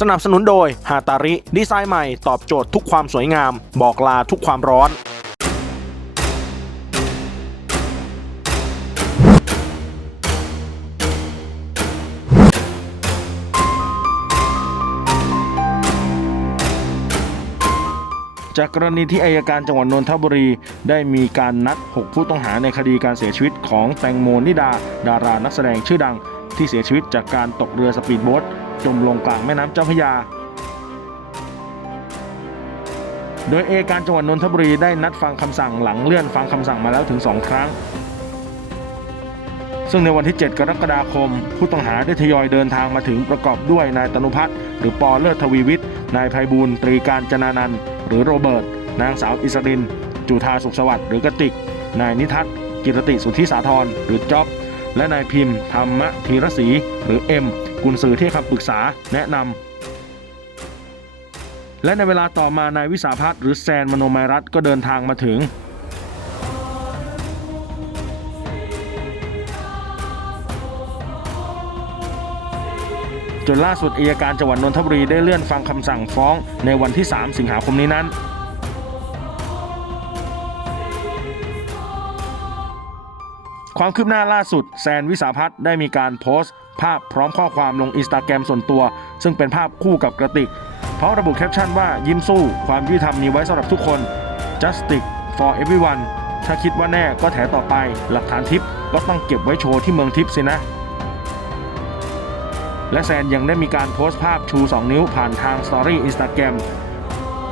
สนับสนุนโดยฮาตาริ ดีไซน์ใหม่ตอบโจทย์ทุกความสวยงาม บอกลาทุกความร้อนจากกรณีที่อายการจังหวัดนนทบุรี ได้มีการนัด 6 ผู้ต้องหาในคดีการเสียชีวิตของแตงโมนิดา ดารานักแสดงชื่อดัง ที่เสียชีวิตจากการตกเรือสปีดโบ๊ทจมลงกลางแม่น้ำเจ้าพระยา โดยเอการจังหวัดนนทบุรีได้นัดฟังคำสั่งหลังเลื่อนฟังคำสั่งมาแล้วถึง 2 ครั้ง ซึ่งในวันที่ 7 กรกฎาคม ผู้ต้องหาได้ทยอยเดินทางมาถึงประกอบด้วยนายตนุพัฒน์หรือปอเลิศทวีวิทย์นายไพบูลตรีการจนานันท์หรือโรเบิร์ตนางสาวอิสรินจุธาสุขสวัสดิ์หรือกระติก นายนิทัศน์กิรติสุทธิสาธรหรือจ๊อบ และนายพิมพ์ธรรมธีรศรีหรือเอ็มกุลสื่อที่คำปรึกษาแนะนำและในเวลาต่อมานายวิสาพัฒน์หรือแซนมโนมัยรัตก็เดินทางมาถึง จนล่าสุดอัยการจังหวัดนนทบุรีได้เลื่อนฟังคำสั่งฟ้องในวันที่ 3 สิงหาคมนี้นั้น ความคืบหน้าล่าสุดแซนวิสาพัฒน์ได้มีการโพสต์ ภาพพร้อมข้อความลงอินสตาแกรมส่วนตัว ซึ่งเป็นภาพคู่กับกระติกพร้อมระบุแคปชั่นว่ายิ้มสู้ ความยุติธรรมมีไว้สำหรับทุกคน justice for everyone ถ้าคิดว่าแน่ก็แถต่อไป หลักฐานทิปก็ต้องเก็บไว้โชว์ที่เมืองทิปสินะ และแซนยังได้มีการโพสต์ภาพชู 2 นิ้วผ่านทางสตอรี่อินสตาแกรม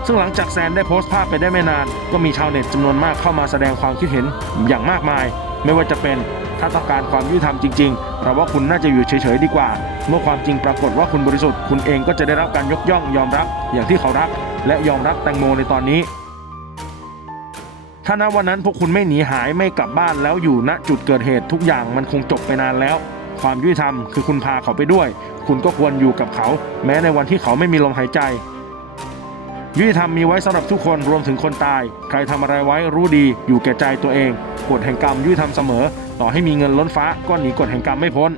ซึ่งหลังจากแซนได้โพสต์ภาพไปได้ไม่นาน ก็มีชาวเน็ตจำนวนมากเข้ามาแสดงความคิดเห็นอย่างมากมาย ไม่ว่าจะเป็นถ้าต้องการความยุติธรรมจริงๆเราว่าคุณน่าจะอยู่เฉยๆดีกว่า เมื่อความจริงปรากฏว่าคุณบริสุทธิ์คุณเองก็จะได้รับการยกย่องยอมรับ อย่างที่เขารัก และยอมรับแตงโมในตอนนี้ ถ้าณวันนั้นพวกคุณไม่หนีหายไม่กลับบ้านแล้วอยู่ณจุดเกิดเหตุทุกอย่างมันคงจบไปนานแล้ว ความยุติธรรมคือคุณพาเขาไปด้วย คุณก็ควรอยู่กับเขา แม้ในวันที่เขาไม่มีลมหายใจยุติธรรมมีไว้สำหรับทุกคนรวมถึงคนตาย ใครทำอะไรไว้รู้ดีอยู่แก่ใจตัวเอง กฎแห่งกรรมยุติธรรมเสมอ ต่อให้มีเงินล้นฟ้าก็หนีกฎแห่งกรรมไม่พ้น